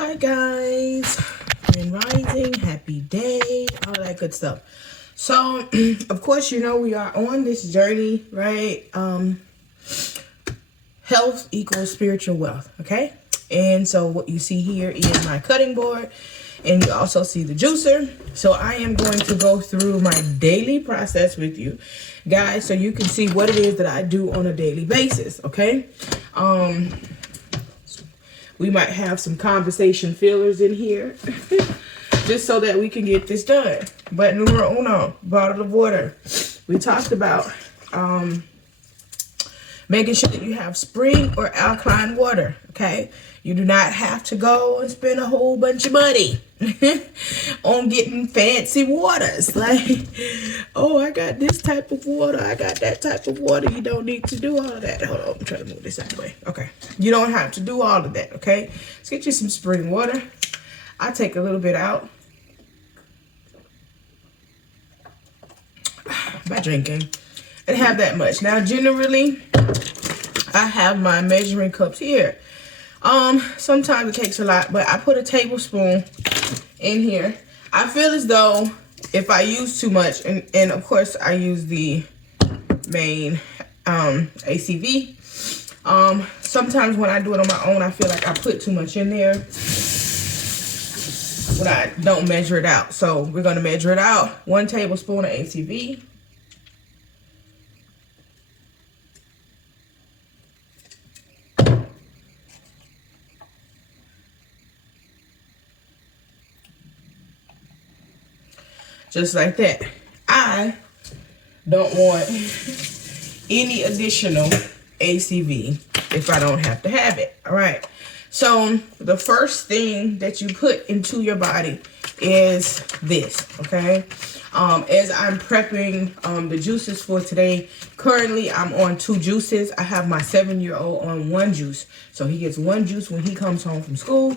Hi guys, Grand Rising, happy day, all that good stuff. So, of course, you know we are on this journey, right? Health equals spiritual wealth, okay? And so what you see here is my cutting board, and you also see the juicer. So I am going to go through my daily process with you guys so you can see what it is that I do on a daily basis, okay? We might have some conversation fillers in here just so that we can get this done. But numero uno, bottle of water. We talked about making sure that you have spring or alkaline water, okay? You do not have to go and spend a whole bunch of money on getting fancy waters. Like, oh, I got this type of water. I got that type of water. You don't need to do all of that. Hold on, I'm trying to move this out of the way. Okay. You don't have to do all of that, okay? Let's get you some spring water. I take a little bit out by drinking and have that much. Now, generally, I have my measuring cups here. Sometimes it takes a lot, but I put a tablespoon in here. I feel as though if I use too much, and of course I use the main ACV. Sometimes when I do it on my own, I feel like I put too much in there when I don't measure it out. So we're gonna measure it out. 1 tablespoon of ACV. Just like that. I don't want any additional ACV if I don't have to have it. All right. So the first thing that you put into your body is this, okay? As I'm prepping the juices for today, currently I'm on 2 juices. I have my 7-year-old on 1 juice. So he gets 1 juice when he comes home from school.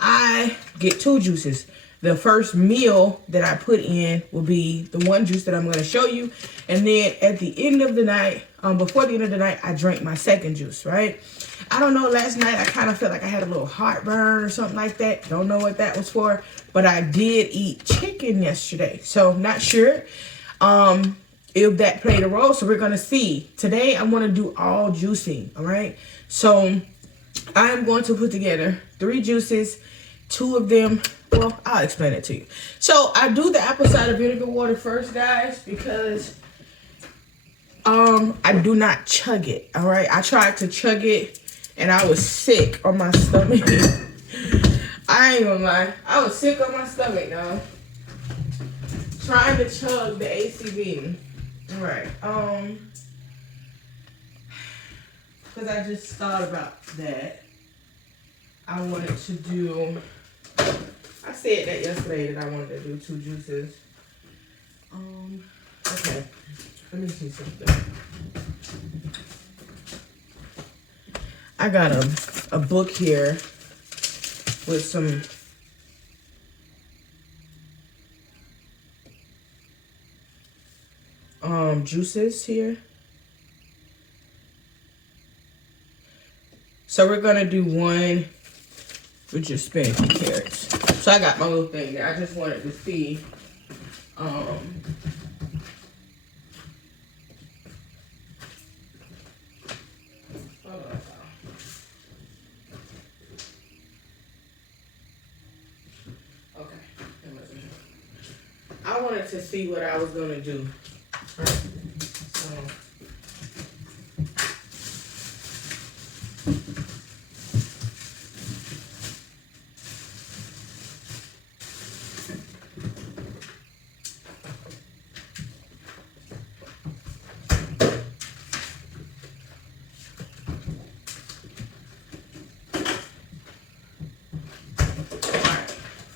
I get 2 juices. The first meal that I put in will be the 1 juice that I'm going to show you. And then at the end of the night, before the end of the night, I drank my 2nd juice, right? I don't know, last night I kind of felt like I had a little heartburn or something like that. Don't know what that was for. But I did eat chicken yesterday. So not sure if that played a role. So we're going to see. Today I want to do all juicing, all right? So I'm going to put together 3 juices. 2 of them, well, I'll explain it to you. So I do the apple cider vinegar water first, guys, because I do not chug it. All right, I tried to chug it and I was sick on my stomach. I ain't gonna lie, I was sick on my stomach, though. Trying to chug the ACV. All right, because I just thought about that. I wanted to do, I said that yesterday that I wanted to do 2 juices. Okay, let me see something. I got a book here with some juices here. So we're gonna do 1 with your spinach and carrots. So I got my little thing there. I just wanted to see. Hold on. Okay. I wanted to see what I was gonna do. All right. So.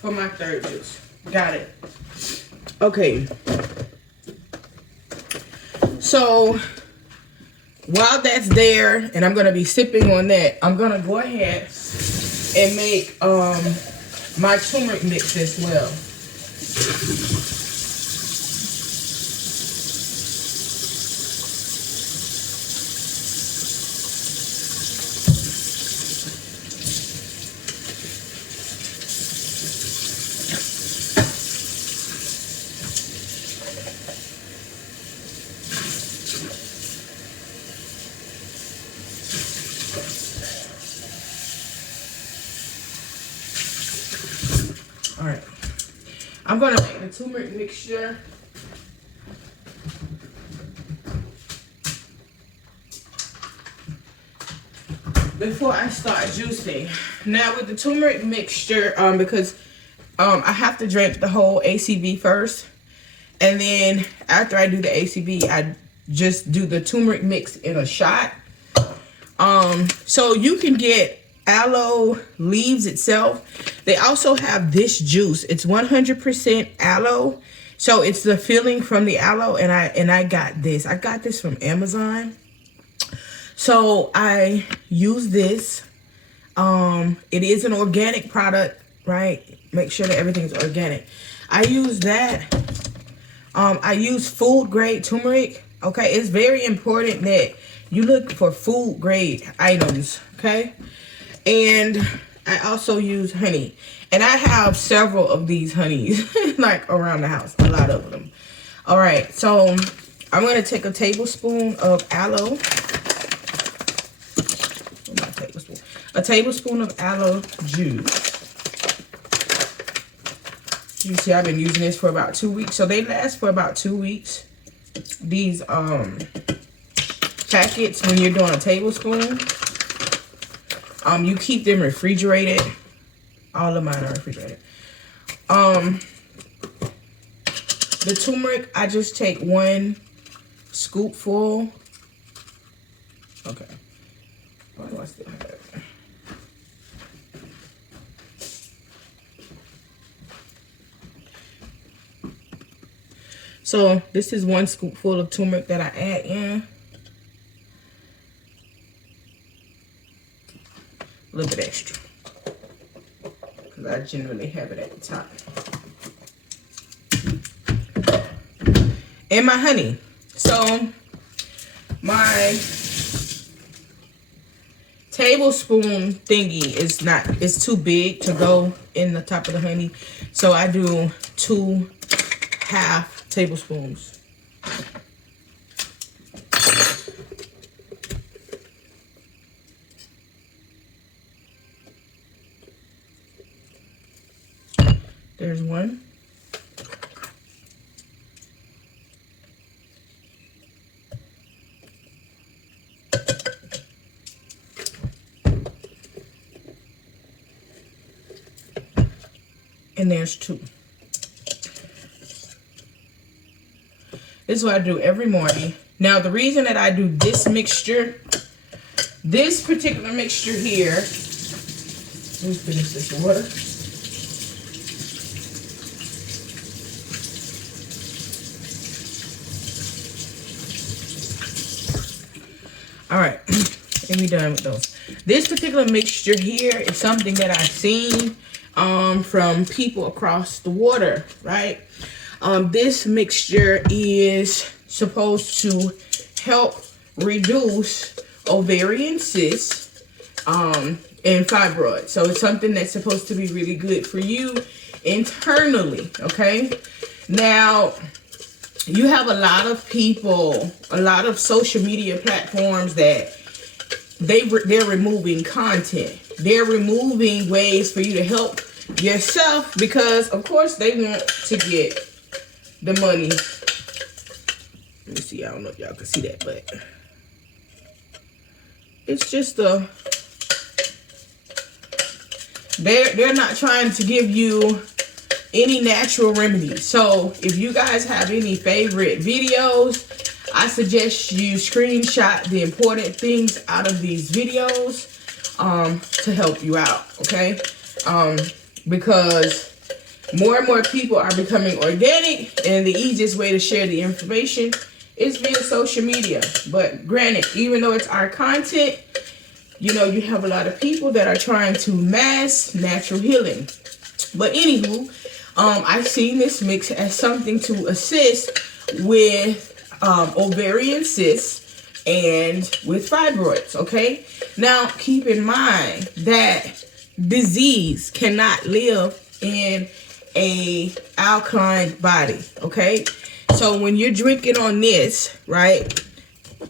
For my 3rd juice. Got it. Okay. So while that's there and I'm gonna be sipping on that, I'm gonna go ahead and make my turmeric mix as well. All right. I'm going to make the turmeric mixture. Before I start juicing. Now with the turmeric mixture, because I have to drink the whole ACV first. And then after I do the ACV, I just do the turmeric mix in a shot. So you can get aloe leaves itself. They also have this juice. It's 100% aloe. So it's the filling from the aloe, and I got this. I got this from Amazon. So I use this. It is an organic product, right? Make sure that everything's organic. I use that. I use food grade turmeric. Okay, it's very important that you look for food grade items. Okay, and I also use honey, and I have several of these honeys like around the house, a lot of them. All right, so I'm gonna take a tablespoon of aloe. A tablespoon of aloe juice. You see, I've been using this for about 2 weeks. So they last for about 2 weeks. These packets, when you're doing a tablespoon, you keep them refrigerated. All of mine are refrigerated. The turmeric, I just take 1 scoopful. Okay. Why do I still have it? So this is 1 scoopful of turmeric that I add in. A little bit extra, because I generally have it at the top. And my honey. So my tablespoon thingy is not, it's too big to go in the top of the honey. So I do 2 half tablespoons. There's 1. And there's 2. This is what I do every morning. Now, the reason that I do this mixture, this particular mixture here, let me finish this water. All right, and we're done with those. This particular mixture here is something that I've seen from people across the water, right? This mixture is supposed to help reduce ovarian cysts and fibroids. So it's something that's supposed to be really good for you internally, okay? Now, you have a lot of people, a lot of social media platforms that they're removing content. They're removing ways for you to help yourself because, of course, they want to get the money. Let me see. I don't know if y'all can see that, but it's just they're not trying to give you any natural remedies. So if you guys have any favorite videos, I suggest you screenshot the important things out of these videos to help you out, okay? Because more and more people are becoming organic, and the easiest way to share the information is via social media. But granted, even though it's our content, you know, you have a lot of people that are trying to mask natural healing. But anywho, I've seen this mix as something to assist with ovarian cysts and with fibroids, okay? Now, keep in mind that disease cannot live in a alkaline body, okay? So when you're drinking on this, right,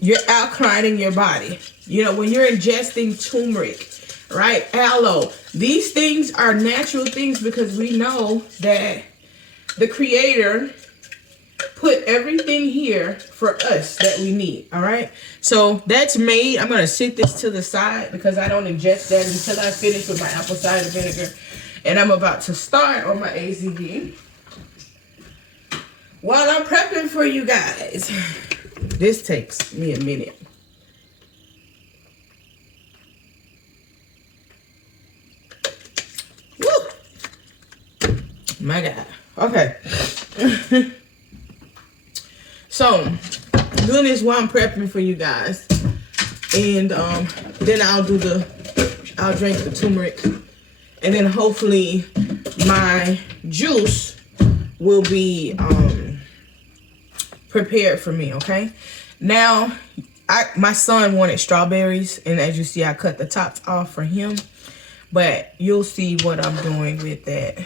you're alkalining your body. You know, when you're ingesting turmeric, right? Aloe. These things are natural things because we know that the Creator put everything here for us that we need, all right? So that's made. I'm going to sit this to the side because I don't ingest that until I finish with my apple cider vinegar. And I'm about to start on my ACV. While I'm prepping for you guys, this takes me a minute. Woo! My God. Okay. So, doing this while I'm prepping for you guys. And then I'll drink the turmeric. And then hopefully my juice will be prepared for me, okay? Now, my son wanted strawberries, and as you see, I cut the tops off for him. But you'll see what I'm doing with that.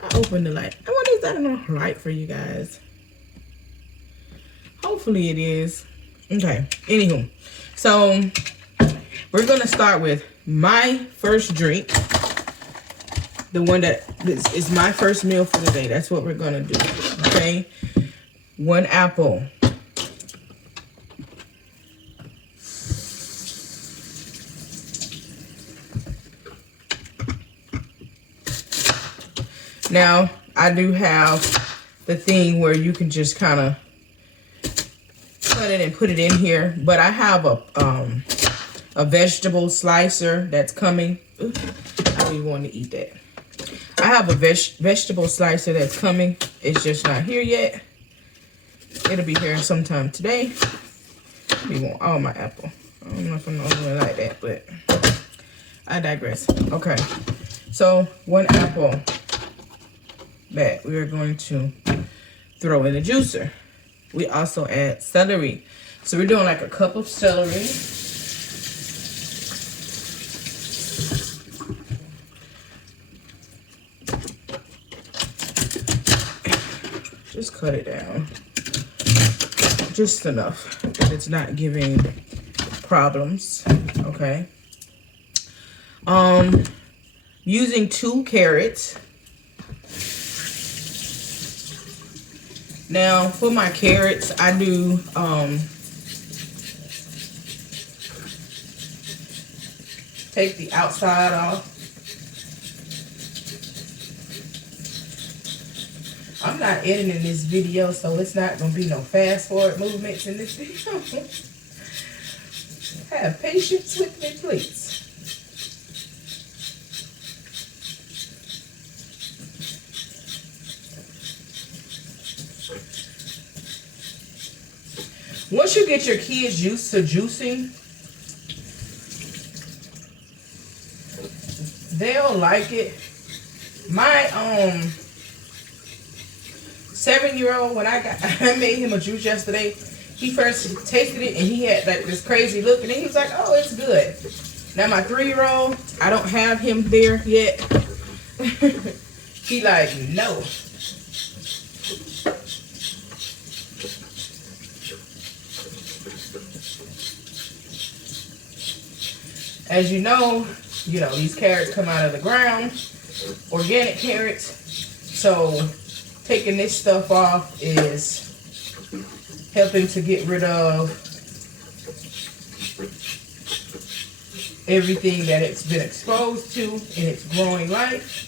I opened the light. I wonder if that's enough light for you guys. Hopefully it is. Okay, anywho. So, we're going to start with my first drink. The one that is my first meal for the day. That's what we're going to do, okay? 1 apple. Now, I do have the thing where you can just kind of cut it and put it in here. But I have a vegetable slicer that's coming. Ooh, I don't even want to eat that. I have a vegetable slicer that's coming. It's just not here yet. It'll be here sometime today. We want all my apple. I don't know if I'm the only one like that, but I digress. Okay, so 1 apple that we are going to throw in the juicer. We also add celery. So we're doing like a cup of celery. Just cut it down. Just enough that it's not giving problems. Okay. Using 2 carrots. Now for my carrots, I do take the outside off. I'm not editing this video, so it's not going to be no fast forward movements in this video. Have patience with me, please. Once you get your kids used to juicing, they'll like it. My 7-year-old, when I made him a juice yesterday, he first tasted it and he had like this crazy look, and then he was like, "Oh, it's good." Now my 3-year-old, I don't have him there yet. He like, no. As you know, these carrots come out of the ground, organic carrots. So taking this stuff off is helping to get rid of everything that it's been exposed to in its growing life.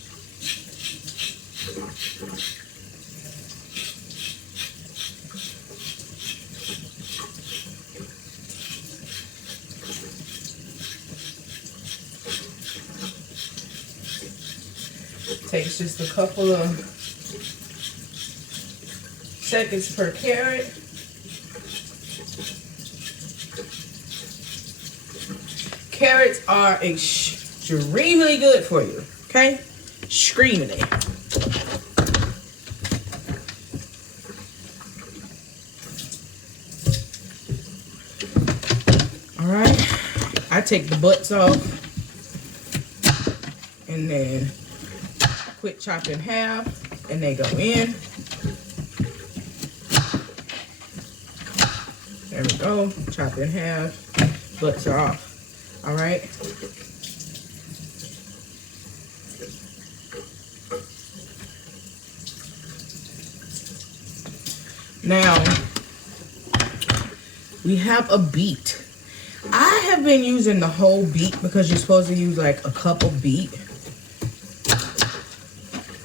Takes just a couple of seconds per carrot. Carrots are extremely good for you, okay? Extremely. All right, I take the butts off and then quick chop in half, and they go in. There we go. Chop in half. Butts are off. All right. Now, we have a beet. I have been using the whole beet because you're supposed to use like a cup of beet.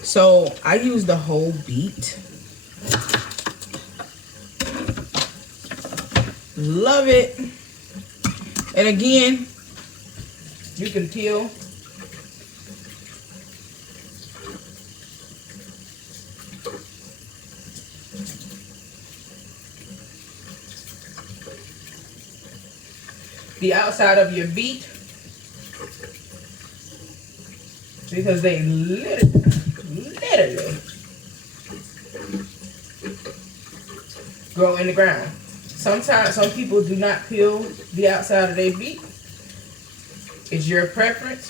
So I use the whole beet. Love it. And again, you can peel. The outside of your beet, because they literally grow in the ground. Sometimes some people do not peel the outside of their beet. It's your preference.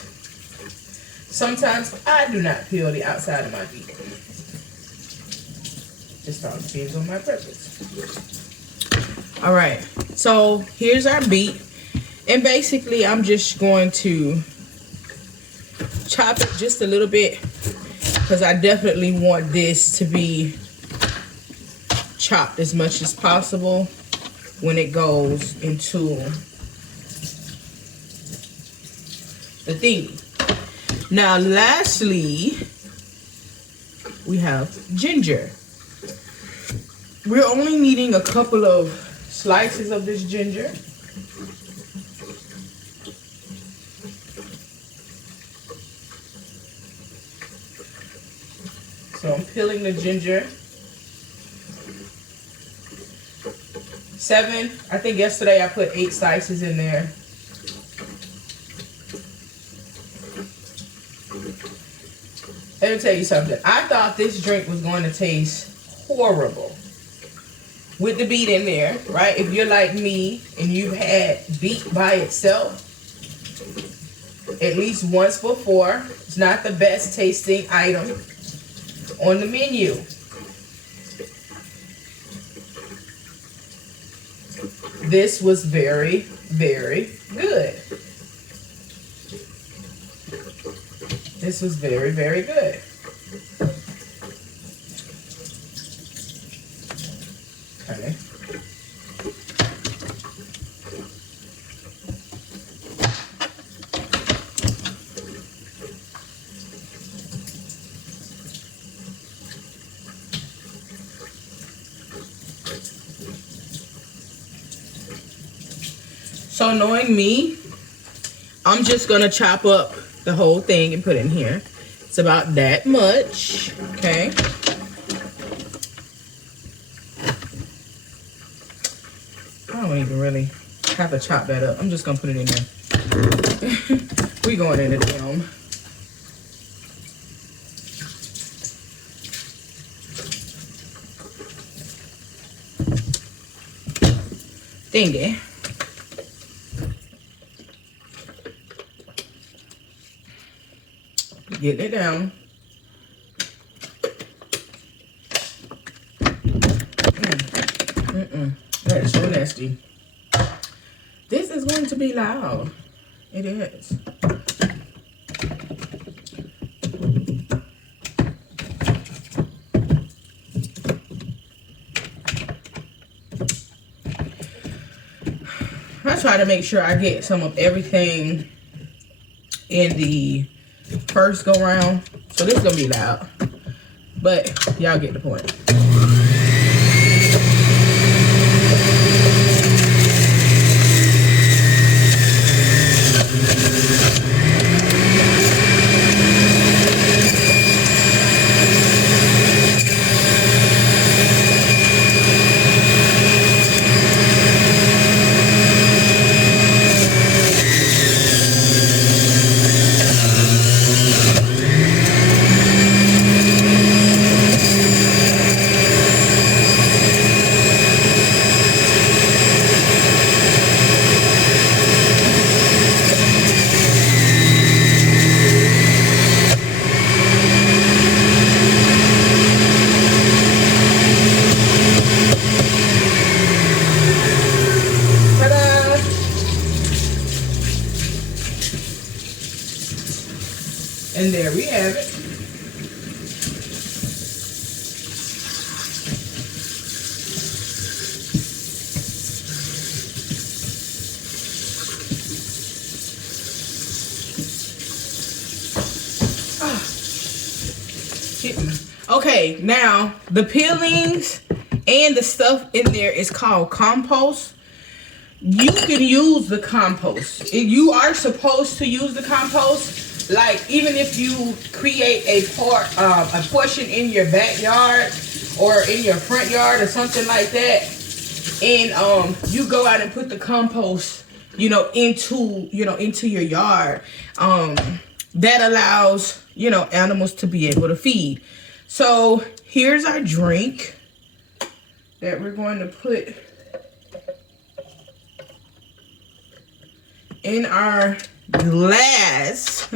Sometimes I do not peel the outside of my beet. Just all depends on my preference. All right, so here's our beet. And basically, I'm just going to chop it just a little bit because I definitely want this to be chopped as much as possible when it goes into the thingy. Now, lastly, we have ginger. We're only needing a couple of slices of this ginger. So I'm peeling the ginger. 7, I think yesterday I put 8 slices in there. Let me tell you something. I thought this drink was going to taste horrible with the beet in there, right? If you're like me and you've had beet by itself at least once before, it's not the best tasting item on the menu. This was very, very good. This was very, very good. Okay. So knowing me, I'm just gonna chop up the whole thing and put it in here. It's about that much, okay? I don't even really have to chop that up. I'm just gonna put it in there. We going in the film. Thingy. Getting it down. That is so nasty. This is going to be loud. It is. I try to make sure I get some of everything in the first go round. So this is gonna be loud, but y'all get the point. And there we have it. Okay, now the peelings and the stuff in there is called compost. You can use the compost. You are supposed to use the compost. Like, even if you create a portion in your backyard or in your front yard or something like that, and you go out and put the compost, into your yard, that allows, animals to be able to feed. So here's our drink that we're going to put in our glass.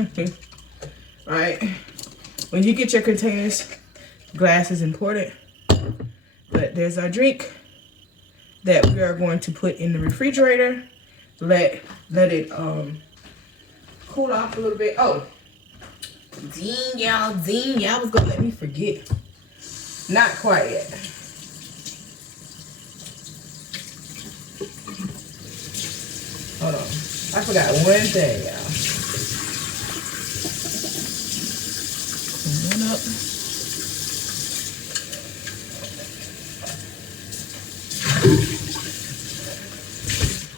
Right? When you get your containers, glass is important. But there's our drink that we are going to put in the refrigerator. Let it cool off a little bit. Oh, ding, y'all was gonna let me forget. Not quite yet. Hold on, I forgot one thing, y'all. One up.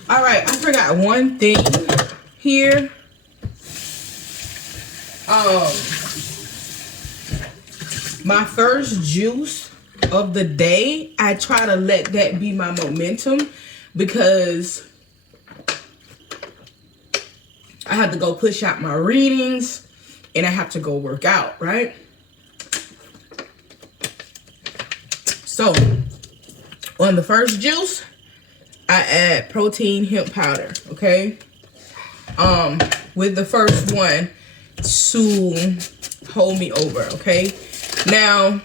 All right, I forgot one thing here. My first juice of the day, I try to let that be my momentum, because I have to go push out my readings and I have to go work out, right? So on the first juice, I add protein hemp powder, okay? With the first one to hold me over, okay? Now,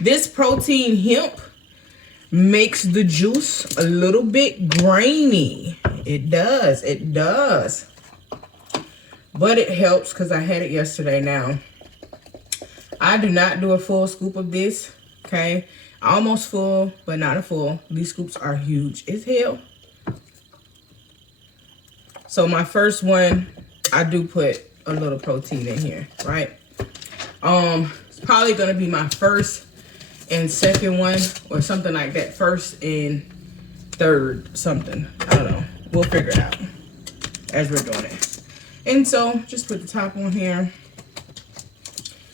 this protein hemp makes the juice a little bit grainy. It does. But it helps because I had it yesterday. Now, I do not do a full scoop of this, okay? Almost full, but not a full. These scoops are huge as hell. So my first one, I do put a little protein in here, right? It's probably gonna be my first and second one, or something like that. First and third something. I don't know. We'll figure it out as we're doing it. And so just put the top on here.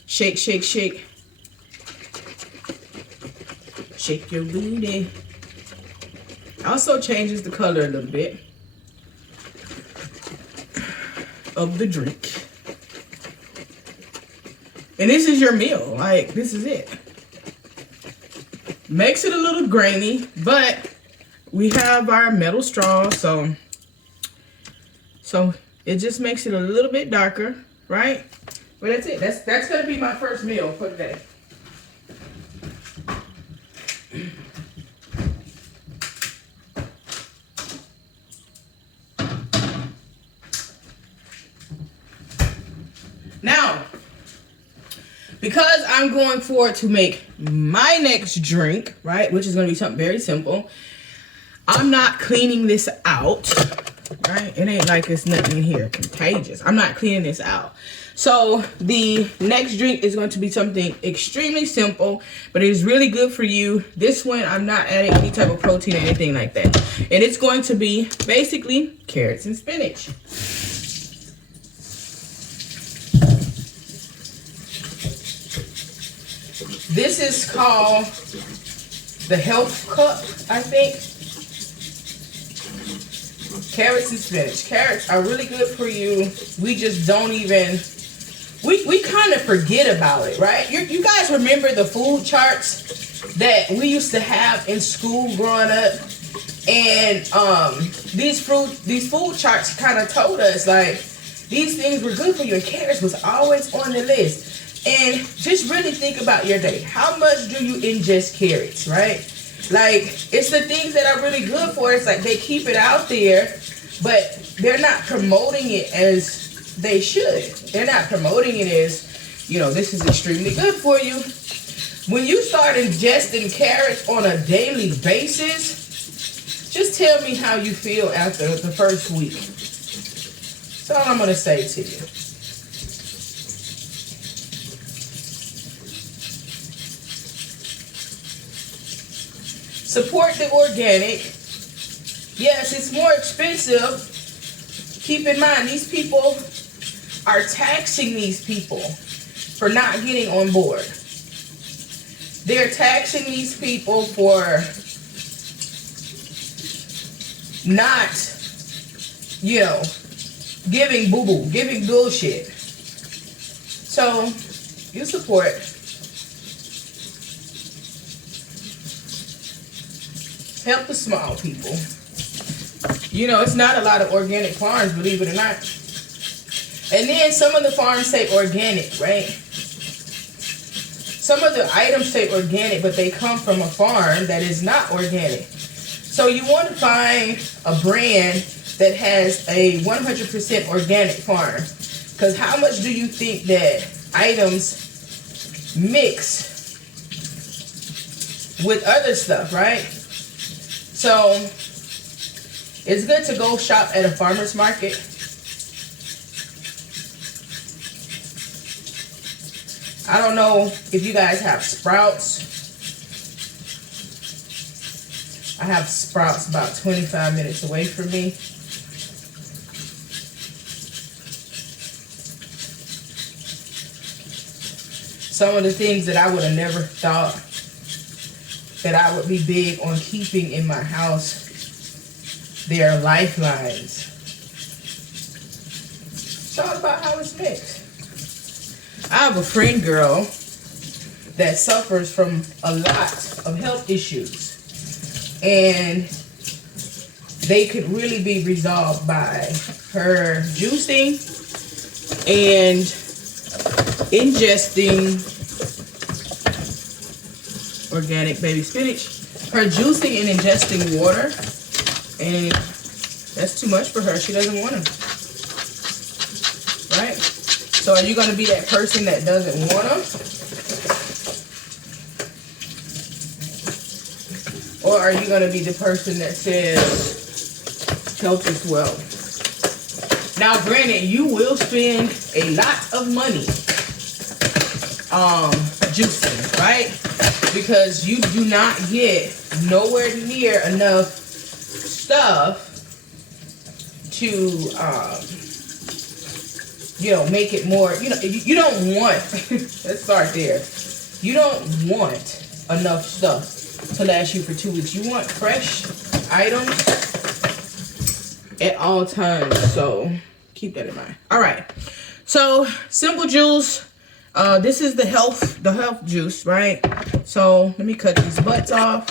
Shake, shake, shake. Shake your booty. Also changes the color a little bit of the drink. And this is your meal. Like, this is it. Makes it a little grainy, but we have our metal straw, so it just makes it a little bit darker, right? But that's it. That's gonna be my first meal for today. Now, because I'm going forward to make my next drink, right, which is going to be something very simple, I'm not cleaning this out, right? It ain't like it's nothing in here contagious. I'm not cleaning this out. So the next drink is going to be something extremely simple, but it is really good for you. This one, I'm not adding any type of protein or anything like that. And it's going to be basically carrots and spinach. This is called the Health Cup, I think. Carrots and spinach. Carrots are really good for you. We just don't even, we kind of forget about it, right? You guys remember the food charts that we used to have in school growing up? And these food charts kind of told us, like, these things were good for you, and carrots was always on the list. And just really think about your day. How much do you ingest carrots, right? Like, it's the things that are really good for us. Like, they keep it out there, but they're not promoting it as they should. They're not promoting it as, you know, this is extremely good for you. When you start ingesting carrots on a daily basis, just tell me how you feel after the first week. That's all I'm going to say to you. Support the organic. Yes, it's more expensive. Keep in mind, these people are taxing these people for not getting on board. They're taxing these people for not, you know, giving boo-boo, giving bullshit. So, you support. Help the small people. You know, it's not a lot of organic farms, believe it or not. And then some of the farms say organic, right? Some of the items say organic, but they come from a farm that is not organic. So you want to find a brand that has a 100% organic farm. Because how much do you think that items mix with other stuff, right? So it's good to go shop at a farmer's market. I don't know if you guys have Sprouts. I have Sprouts about 25 minutes away from me. Some of the things that I would have never thought that I would be big on keeping in my house, they are lifelines. It's all about how it's mixed. I have a friend girl that suffers from a lot of health issues. And they could really be resolved by her juicing and ingesting organic baby spinach. Her juicing and ingesting water. And that's too much for her. She doesn't want them. Right? So are you going to be that person that doesn't want them? Or are you going to be the person that says health is wealth? Now, granted, you will spend a lot of money juicing, right? Because you do not get nowhere near enough stuff to, you know, make it more, you know, you don't want, let's start there. You don't want enough stuff to last you for 2 weeks. You want fresh items at all times. So keep that in mind. All right. So simple juice. This is the health juice, right? So let me cut these butts off.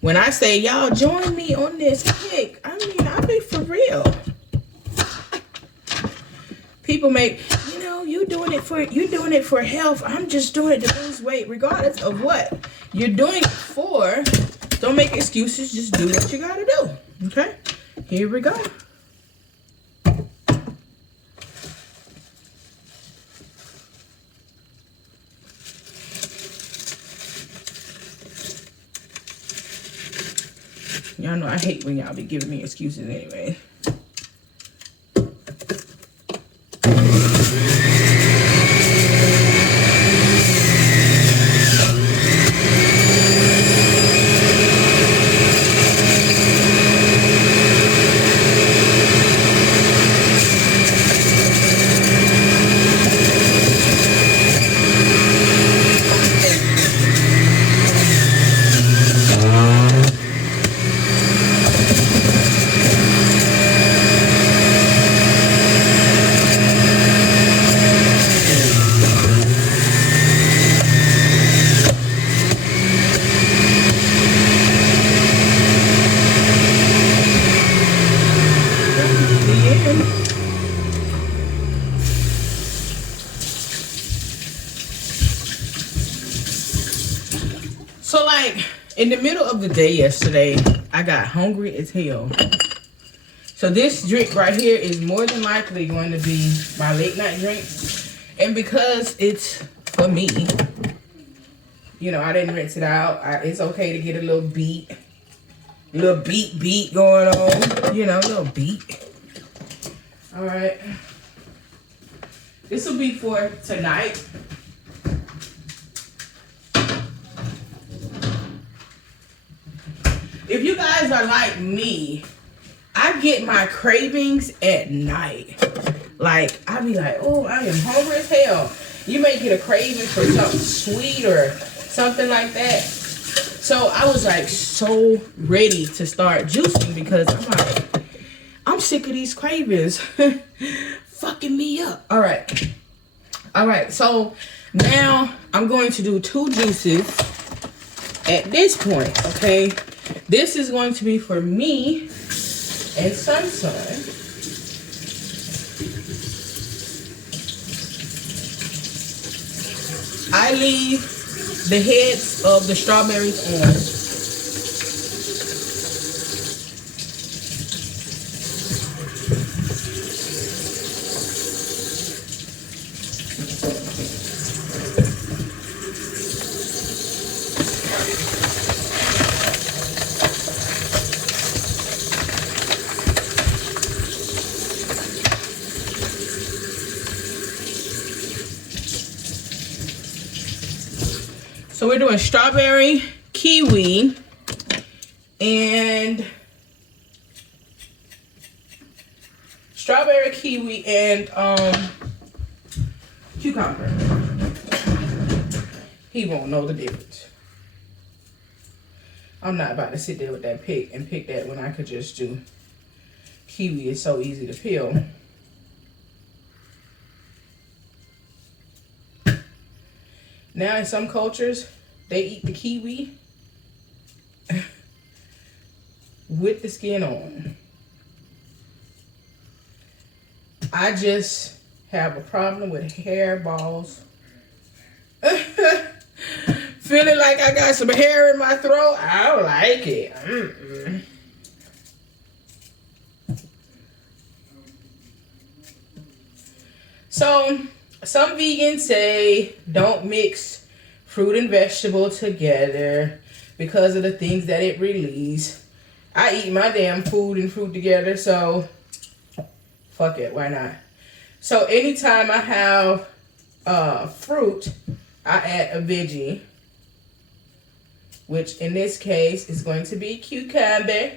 When I say y'all join me on this kick, I mean I'll be for real. People make, you know, you're doing it for health. I'm just doing it to lose weight, regardless of what you're doing it for. Don't make excuses. Just do what you gotta do. Okay, here we go. Y'all know I hate when y'all be giving me excuses anyway. So like in the middle of the day yesterday, I got hungry as hell. So this drink right here is more than likely going to be my late night drink. And because it's for me, you know, I didn't rinse it out. It's okay to get a little beat going on. You know, a little beat. All right. This will be for tonight. If you guys are like me, I get my cravings at night. Like, I be like, oh, I am hungry as hell. You may get a craving for something sweet or something like that. So I was like so ready to start juicing because I'm like, I'm sick of these cravings fucking me up. All right, so now I'm going to do 2 juices at this point, okay? This is going to be for me and Sun. I leave the heads of the strawberries on. So we're doing strawberry, kiwi, and cucumber. He won't know the difference. I'm not about to sit there with that pick and pick that when I could just do kiwi. It's so easy to peel. Now in some cultures, they eat the kiwi with the skin on. I just have a problem with hairballs. Feeling like I got some hair in my throat. I don't like it. So, some vegans say don't mix fruit and vegetable together because of the things that it releases. I eat my damn food and fruit together, so fuck it, why not? So anytime I have fruit, I add a veggie, which in this case is going to be cucumber.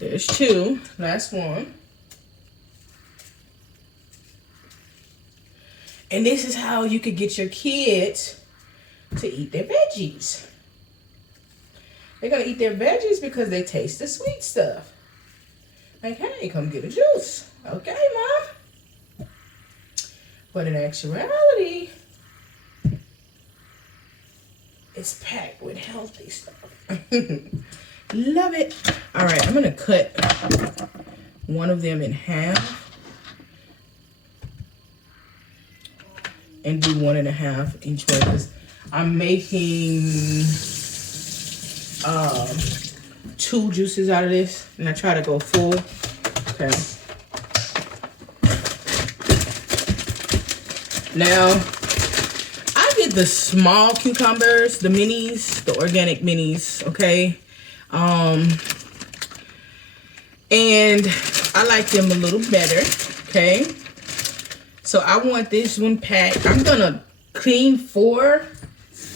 There's 2, last one. And this is how you could get your kids to eat their veggies. They're going to eat their veggies because they taste the sweet stuff. Like, hey, come get a juice. Okay, Mom. But in actuality, it's packed with healthy stuff. Love it. All right, I'm going to cut one of them in half. And do 1.5 each way because I'm making 2 juices out of this, and I try to go full. Okay. Now I get the small cucumbers, the minis, the organic minis. Okay, and I like them a little better. Okay. So I want this one packed. I'm going to clean 4.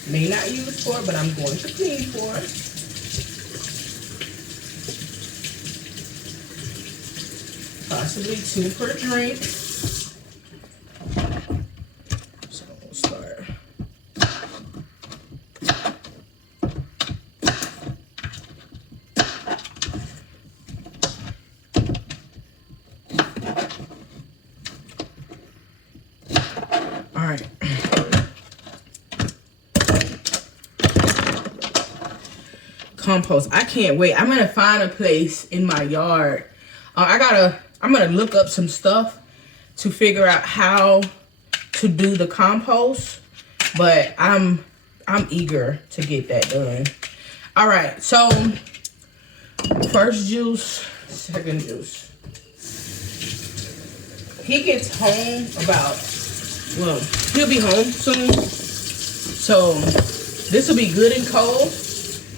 May not use 4, but I'm going to clean 4. Possibly 2 per drink. So we'll start. Compost. I can't wait. I'm gonna find a place in my yard. I'm gonna look up some stuff to figure out how to do the compost, but I'm eager to get that done. All right, so First juice, second juice. He gets home about, well, he'll be home soon. So this will be good and cold.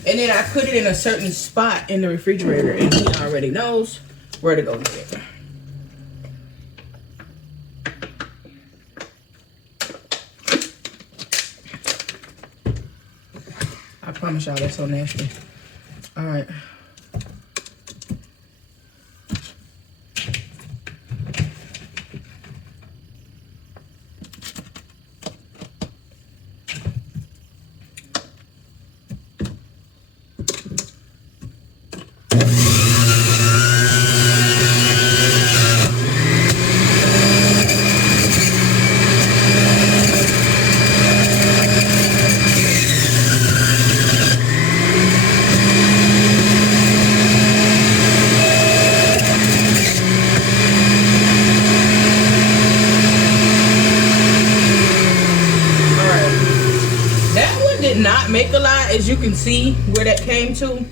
And then I put it in a certain spot in the refrigerator and he already knows where to go get it. I promise y'all that's so nasty. All right. Make a lot, as you can see where that came to.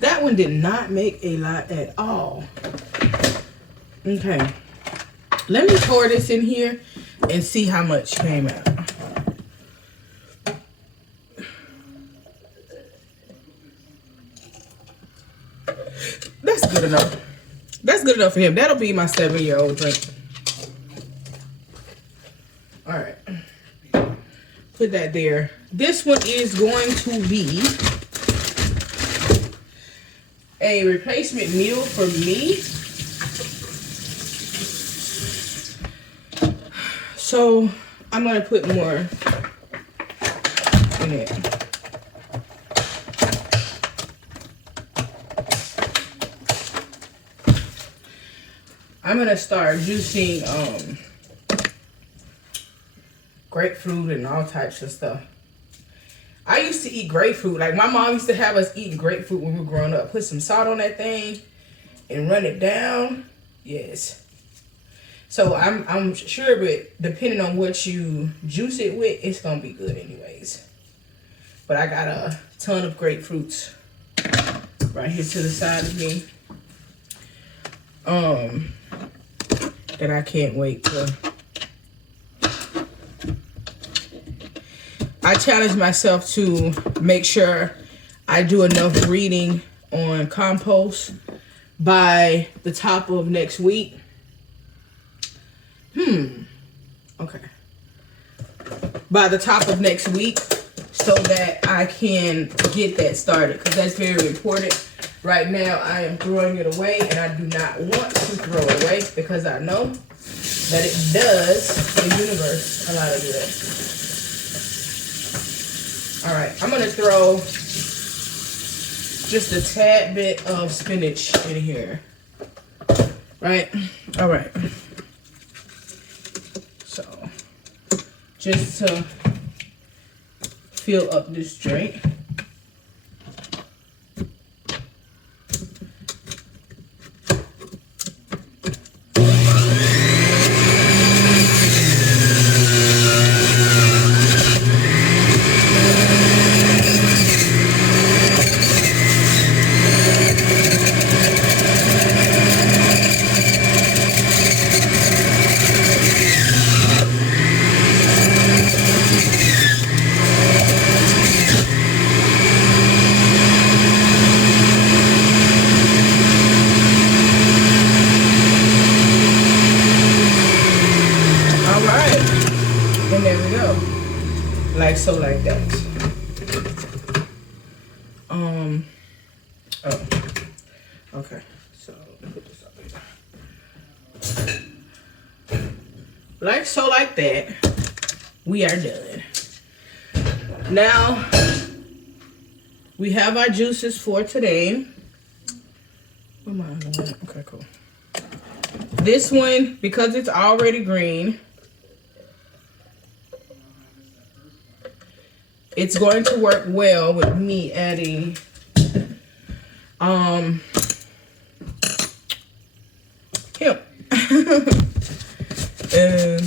That one did not make a lot at all. Okay, let me pour this in here and see how much came out. That's good enough. That's good enough for him. That'll be my 7-year-old drink. All right, put that there. This one is going to be a replacement meal for me. So I'm going to put more in it. I'm going to start juicing grapefruit and all types of stuff. I used to eat grapefruit. Like, my mom used to have us eating grapefruit when we were growing up. Put some salt on that thing and run it down. Yes. So I'm sure, but depending on what you juice it with, it's going to be good anyways. But I got a ton of grapefruits right here to the side of me. That I can't wait to. I challenge myself to make sure I do enough reading on compost by the top of next week. Okay. By the top of next week, so that I can get that started, because that's very important. Right now, I am throwing it away, and I do not want to throw it away because I know that it does the universe a lot of good. All right, I'm gonna throw just a tad bit of spinach in here. Right? All right. So, just to fill up this drink. So like that. Oh, okay. So let me put this up here. Like so, like that. We are done. Now we have our juices for today. Where am I? Okay, cool. This one, because it's already green, it's going to work well with me adding hemp. And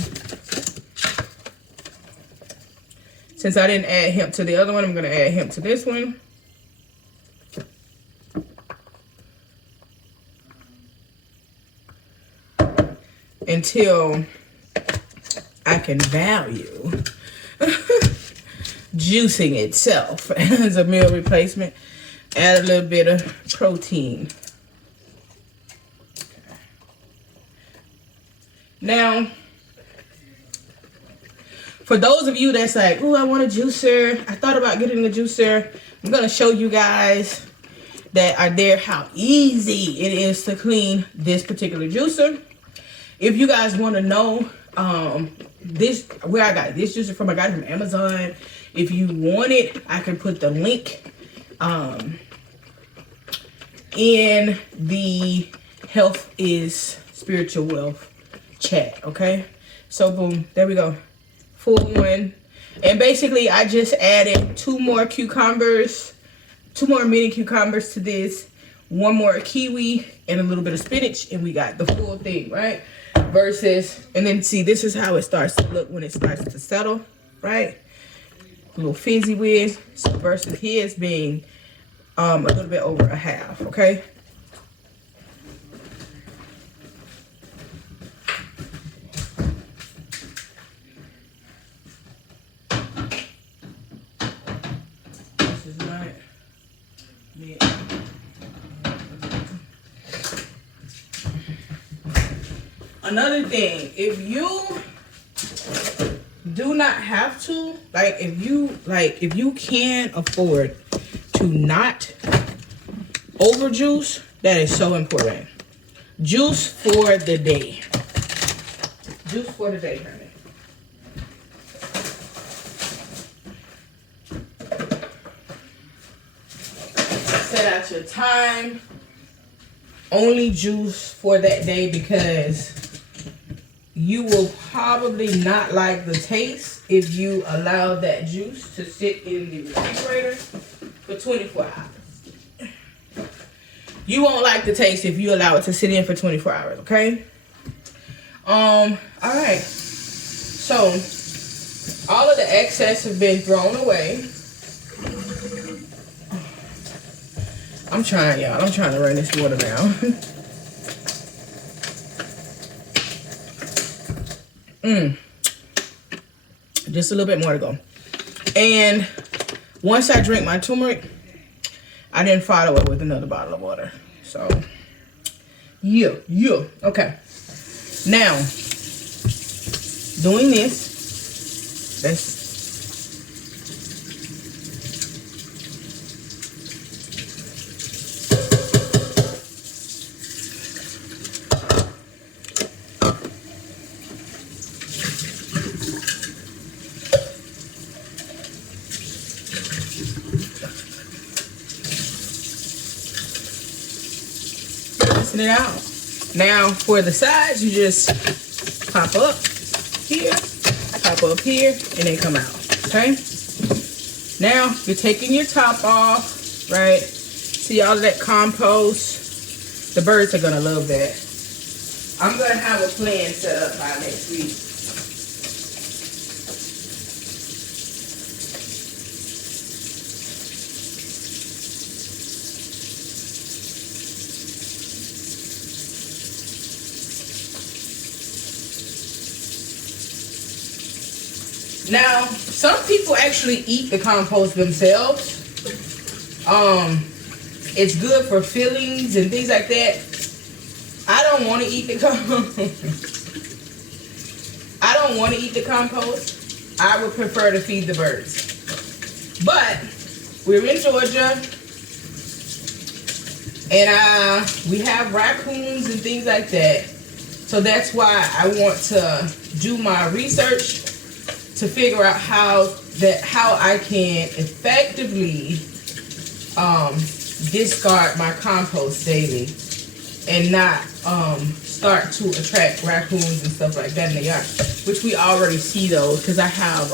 since I didn't add hemp to the other one, I'm going to add hemp to this one. until I can value juicing itself as a meal replacement. Add a little bit of protein. Now, for those of you that's like, oh, I want a juicer, I thought about getting a juicer, I'm going to show you guys that are there how easy it is to clean this particular juicer. If you guys want to know where I got this juicer from, I got it from Amazon. If you want it, I can put the link in the Health is Spiritual Wealth chat, okay? So boom, there we go. Full one. And basically I just added 2 more cucumbers, 2 more mini cucumbers to this, 1 more kiwi, and a little bit of spinach, and we got the full thing, right? Versus, and then see, this is how it starts to look when it starts to settle, right? A little fizzy whiz. So versus his being a little bit over a half, okay? Another thing, if you do not have to, if you can afford to not overjuice, that is so important. Juice for the day. Juice for the day, honey. Set out your time. Only juice for that day, because you will probably not like the taste if you allow that juice to sit in the refrigerator for 24 hours. You won't like the taste if you allow it to sit in for 24 hours, okay? All right. So, all of the excess have been thrown away. I'm trying, y'all. I'm trying to run this water down. Just a little bit more to go. And once I drink my turmeric, I didn't follow it with another bottle of water. So, yeah. Okay. Now, doing this, let's it out. Now for the sides, you just pop up here, and they come out. Okay. Now you're taking your top off, right? See all of that compost. The birds are gonna love that. I'm gonna have a plan set up by next week. Now, some people actually eat the compost themselves. It's good for fillings and things like that. I don't want to eat the compost. I don't want to eat the compost. I would prefer to feed the birds. But we're in Georgia, and we have raccoons and things like that. So that's why I want to do my research to figure out how I can effectively discard my compost daily and not start to attract raccoons and stuff like that in the yard, which we already see those, because I have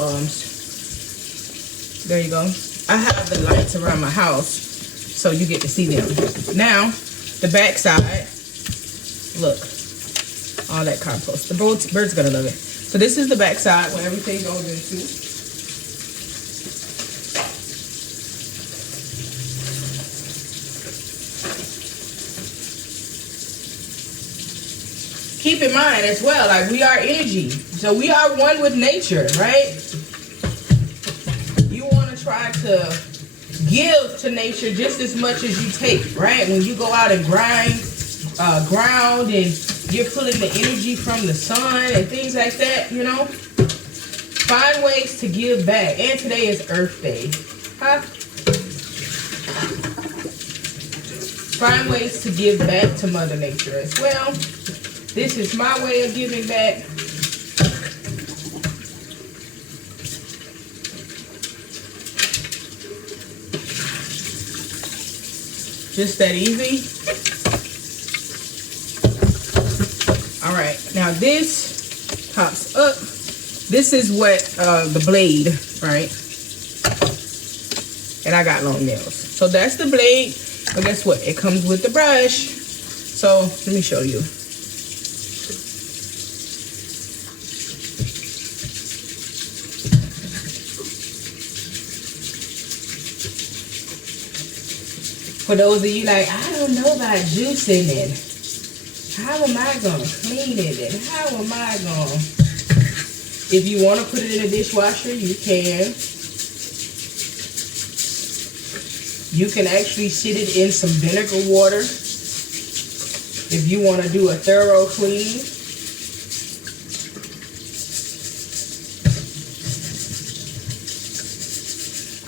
there you go, I have the lights around my house so you get to see them. Now the back side, look, all that compost. The birds are gonna love it. So this is the back side where everything goes into. keep in mind as well, like we are energy. So we are one with nature, right? You want to try to give to nature just as much as you take, right? When you go out and ground and you're pulling the energy from the sun and things like that, you know? Find ways to give back. And today is Earth Day. Huh? Find ways to give back to Mother Nature as well. This is my way of giving back. Just that easy. All right, now this pops up. This is what the blade, right? And I got long nails. So that's the blade. But guess what? It comes with the brush. So let me show you. For those of you like, I don't know about juicing it. How am I going to clean it? And how am I going to... If you want to put it in a dishwasher, you can. You can actually sit it in some vinegar water if you want to do a thorough clean.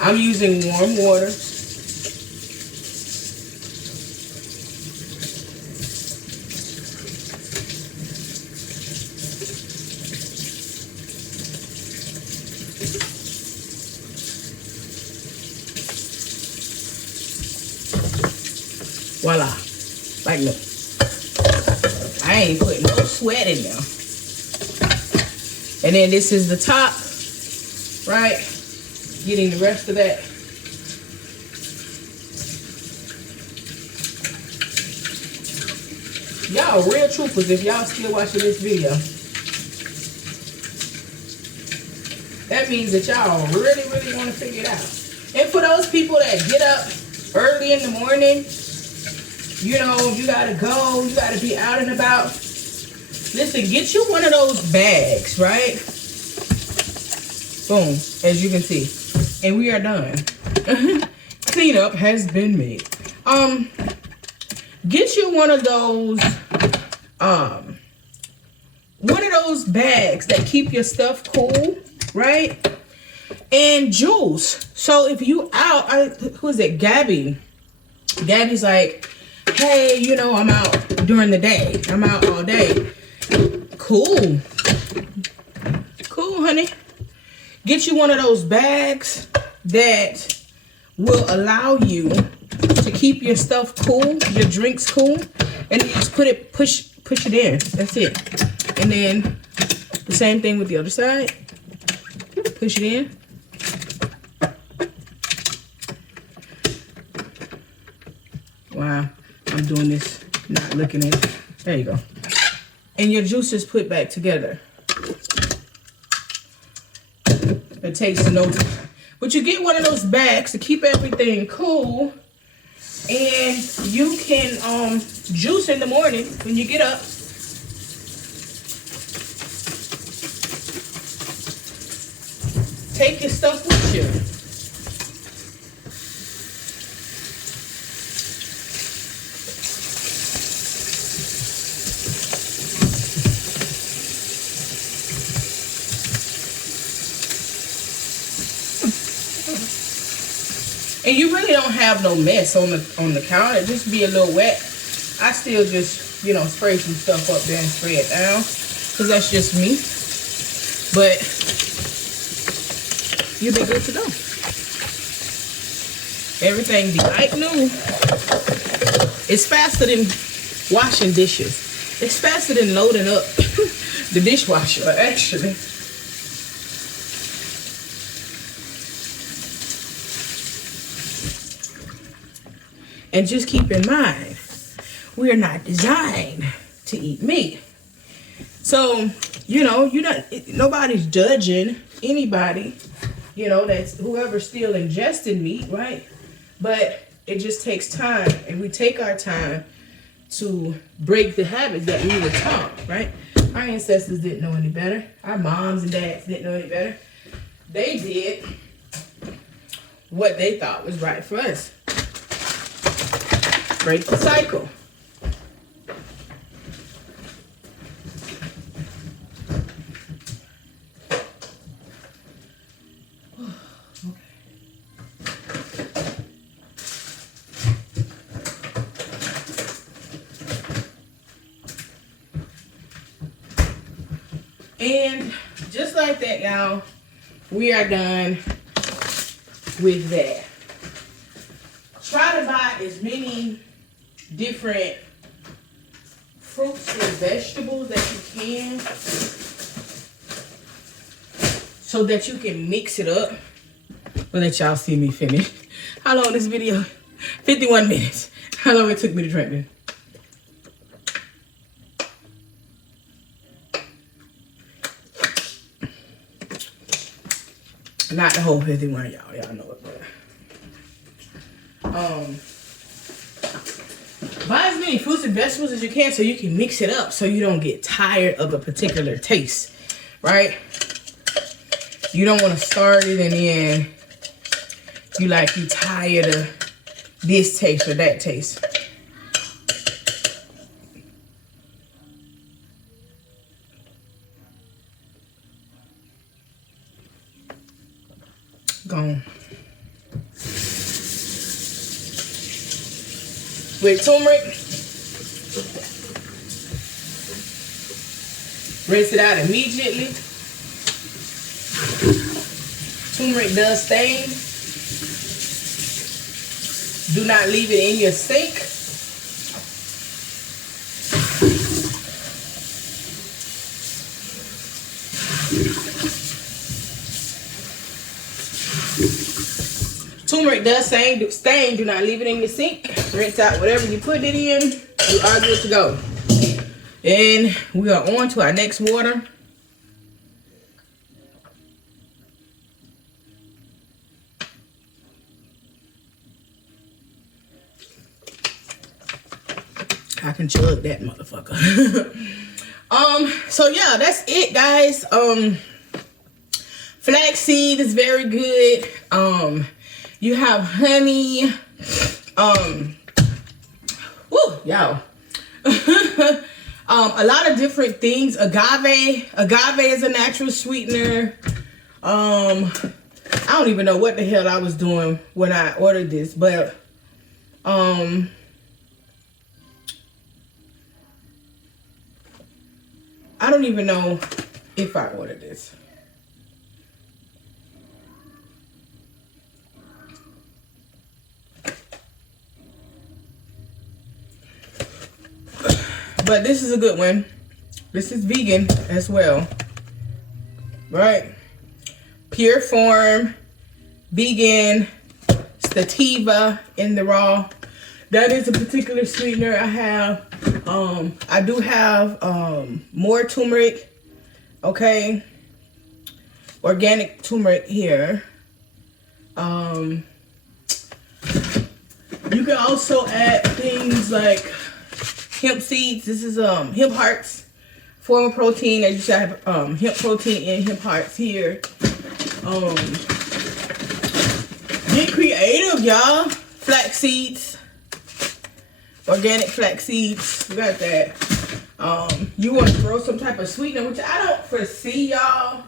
I'm using warm water. Voila. Like, look. I ain't putting no sweat in there. And then this is the top, right? Getting the rest of that. Y'all real troopers if y'all still watching this video. That means that y'all really, really want to figure it out. And for those people that get up early in the morning, you know, you gotta go, you gotta be out and about. Listen, get you one of those bags, right? Boom, as you can see. And we are done. Cleanup has been made. Get you one of those bags that keep your stuff cool, right? And juice. So if you out, who is it? Gabby. Gabby's like, hey, you know, I'm out during the day. I'm out all day. Cool. Cool, honey. Get you one of those bags that will allow you to keep your stuff cool, your drinks cool, and then just push it in. That's it. And then the same thing with the other side. Push it in. Wow. I'm doing this, not looking at it. There you go. And your juice is put back together. It takes no time. But you get one of those bags to keep everything cool. And you can juice in the morning when you get up. Take your stuff with you. And you really don't have no mess on the counter. It just be a little wet. I still just, you know, spray some stuff up there and spray it down. Because that's just me. But you'll be good to go. Everything be like new. It's faster than washing dishes. It's faster than loading up the dishwasher, actually. And just keep in mind, we are not designed to eat meat. So, you know, nobody's judging anybody, you know, that's whoever's still ingesting meat, right? But it just takes time, and we take our time to break the habits that we were taught, right? Our ancestors didn't know any better. Our moms and dads didn't know any better. They did what they thought was right for us. Break the cycle. And just like that, y'all, we are done with that. Try to buy as many different fruits and vegetables that you can so that you can mix it up. I'll let y'all see me finish. How long this video? 51 minutes. How long it took me to drink this? Not the whole 51, y'all. Y'all know it, but buy as many fruits and vegetables as you can so you can mix it up so you don't get tired of a particular taste, right? You don't want to start it and then you tired of this taste or that taste. Gone. With turmeric, rinse it out immediately. Turmeric does stain. Do not leave it in your sink. Turmeric does stain. Do not leave it in your sink. Rinse out whatever you put it in. You are good to go. And we are on to our next water. I can chug that motherfucker. So yeah, that's it, guys. Flaxseed is very good. You have honey. Y'all. A lot of different things. Agave is a natural sweetener. I don't even know what the hell I was doing when I ordered this, but I don't even know if I ordered this. But this is a good one. This is vegan as well. Right? Pure form, vegan, sativa in the raw. That is a particular sweetener I have. I do have more turmeric. Okay. Organic turmeric here. You can also add things like hemp seeds. This is hemp hearts, form of protein. As you should have hemp protein and hemp hearts here. Get creative, y'all. Flax seeds, organic flax seeds. We got that. You want to throw some type of sweetener, which I don't foresee y'all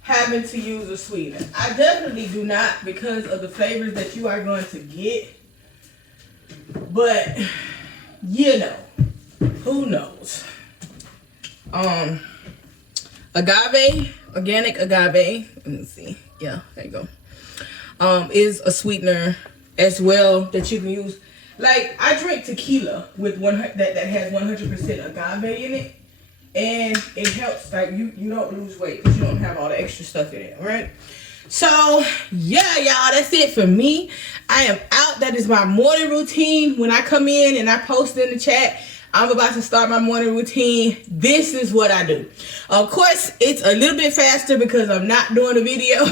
having to use a sweetener. I definitely do not, because of the flavors that you are going to get. But you know, who knows? Agave, organic agave. Let me see. Yeah, there you go. Is a sweetener as well that you can use. Like, I drink tequila with that has 100% agave in it, and it helps. Like, you don't lose weight because you don't have all the extra stuff in it, right? So yeah, y'all, that's it for me. I am out. That is my morning routine. When I come in and I post in the chat, I'm about to start my morning routine. This is what I do. Of course, it's a little bit faster because I'm not doing a video.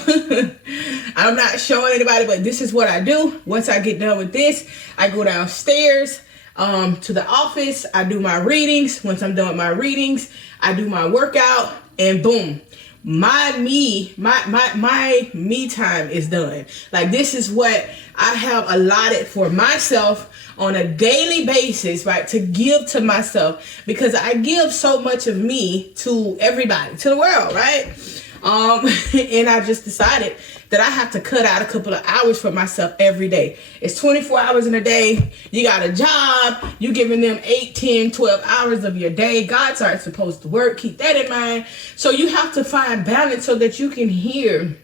I'm not showing anybody, but this is what I do. Once I get done with this, I go downstairs. to the office. I do my readings. Once I'm done with my readings, I do my workout, and boom, my me time is done. Like, this is what I have allotted for myself on a daily basis, right, to give to myself, because I give so much of me to everybody, to the world, right? And I just decided that I have to cut out a couple of hours for myself every day. It's 24 hours in a day. You got a job. You giving them 8, 10, 12 hours of your day. God's aren't supposed to work. Keep that in mind. So you have to find balance so that you can hear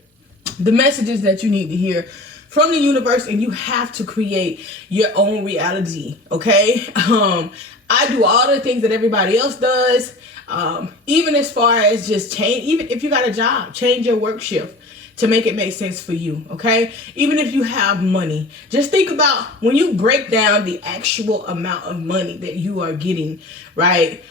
the messages that you need to hear from the universe, and you have to create your own reality, okay? I do all the things that everybody else does, even as far as just change. Even if you got a job, change your work shift to make it make sense for you, okay? Even if you have money, just think about when you break down the actual amount of money that you are getting, right?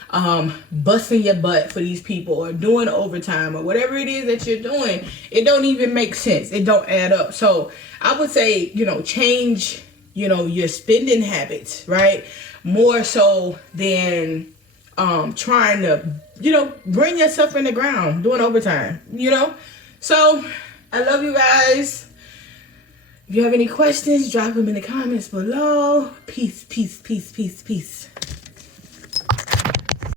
Busting your butt for these people, or doing overtime, or whatever it is that you're doing, it don't even make sense. It don't add up. So I would say, change, your spending habits, right? More so than trying to, bring yourself in the ground, doing overtime, So I love you guys. If you have any questions, drop them in the comments below. Peace, peace, peace, peace, peace.